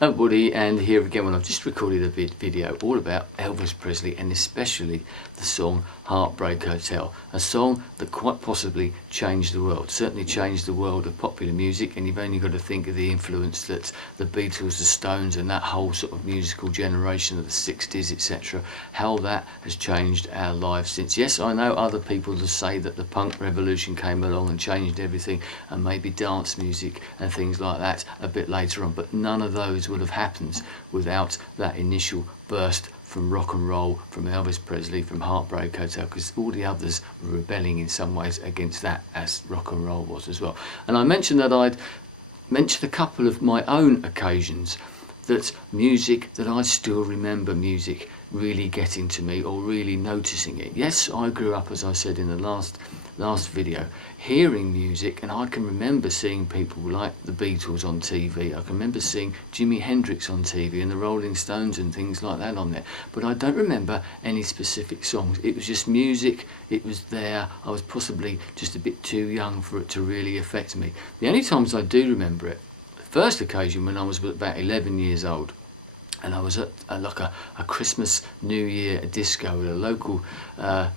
Woody, and here again when I've just recorded a video all about Elvis Presley, and especially the song Heartbreak Hotel, a song that quite possibly changed the world, certainly changed the world of popular music. And you've only got to think of the influence that the Beatles, the Stones and that whole sort of musical generation of the 60s, etc., how that has changed our lives since. Yes, I know other people will say that the punk revolution came along and changed everything, and maybe dance music and things like that a bit later on, but none of those would have happened without that initial burst from rock and roll, from Elvis Presley, from Heartbreak Hotel, because all the others were rebelling in some ways against that, as rock and roll was as well. And I mentioned that I'd mentioned a couple of my own occasions that music, that I still remember music really getting to me or really noticing it. Yes, I grew up, as I said in the last video, hearing music, and I can remember seeing people like the Beatles on TV. I can remember seeing Jimi Hendrix on TV and the Rolling Stones and things like that on there, but I don't remember any specific songs. It was just music, it was there. I was possibly just a bit too young for it to really affect me. The only times I do remember it, the first occasion when I was about 11 years old, and I was at like a Christmas, New Year disco at a local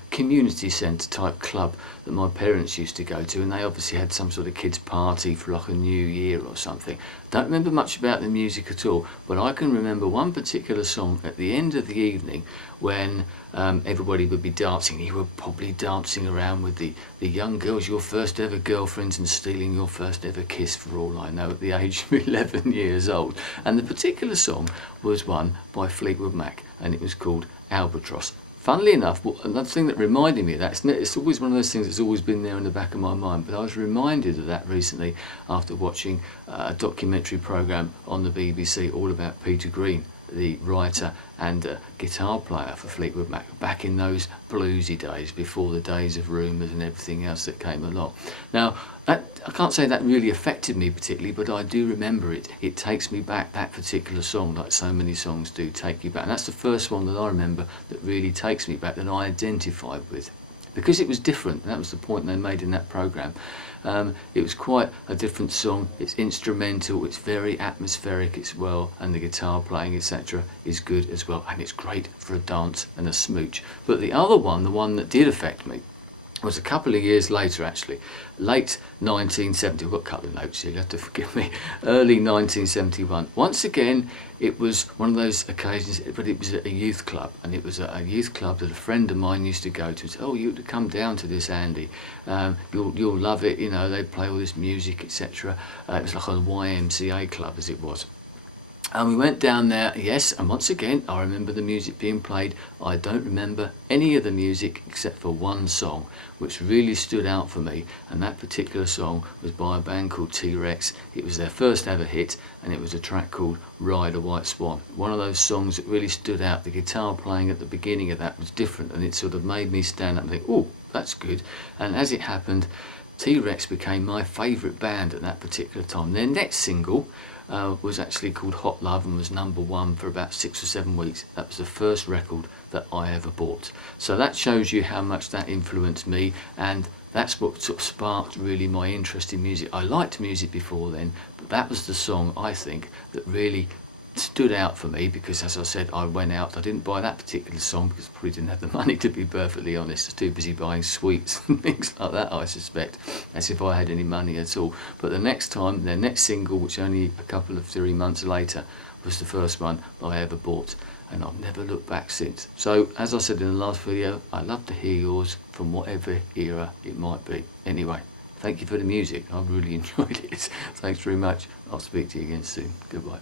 community centre type club that my parents used to go to, and they obviously had some sort of kids party for like a New Year or something. Don't remember much about the music at all, but I can remember one particular song at the end of the evening when everybody would be dancing. You were probably dancing around with the young girls, your first ever girlfriends, and stealing your first ever kiss, for all I know, at the age of 11 years old. And the particular song was one by Fleetwood Mac, and it was called Albatross. Funnily enough, another thing that reminded me of that, it's always one of those things that's always been there in the back of my mind, but I was reminded of that recently after watching a documentary programme on the BBC all about Peter Green, the writer and guitar player for Fleetwood Mac, back in those bluesy days, before the days of Rumours and everything else that came along. Now, I can't say that really affected me particularly, but I do remember it. It takes me back, that particular song, like so many songs do take you back. And that's the first one that I remember that really takes me back, that I identified with. Because it was different, and that was the point they made in that programme. It was quite a different song. It's instrumental, it's very atmospheric as well, and the guitar playing, etc., is good as well, and it's great for a dance and a smooch. But the other one, the one that did affect me, was a couple of years later, actually, late 1970. I've got a couple of notes here, you'll have to forgive me. Early 1971. Once again, it was one of those occasions, but it was at a youth club, and it was a youth club that a friend of mine used to go to. Oh, you to come down to this, Andy. You'll love it. You know, they play all this music, etc. It was like a YMCA club, as it was. And we went down there, yes, and once again, I remember the music being played. I don't remember any of the music except for one song, which really stood out for me, and that particular song was by a band called T-Rex. It was their first ever hit, and it was a track called Ride a White Swan. One of those songs that really stood out. The guitar playing at the beginning of that was different, and it sort of made me stand up and think, oh, that's good. And as it happened, T-Rex became my favourite band at that particular time. Their next single was actually called Hot Love and was #1 for about 6 or 7 weeks. That was the first record that I ever bought. So that shows you how much that influenced me, and that's what sort of sparked really my interest in music. I liked music before then, but that was the song, I think, that really stood out for me, because as I said, I went out, I didn't buy that particular song because I probably didn't have the money, to be perfectly honest. I was too busy buying sweets and things like that, I suspect, as if I had any money at all. But the next time, their next single, which only a couple of 3 months later, was the first one I ever bought, and I've never looked back since. So as I said in the last video, I'd love to hear yours from whatever era it might be. Anyway, thank you for the music, I've really enjoyed it. Thanks very much. I'll speak to you again soon. Goodbye.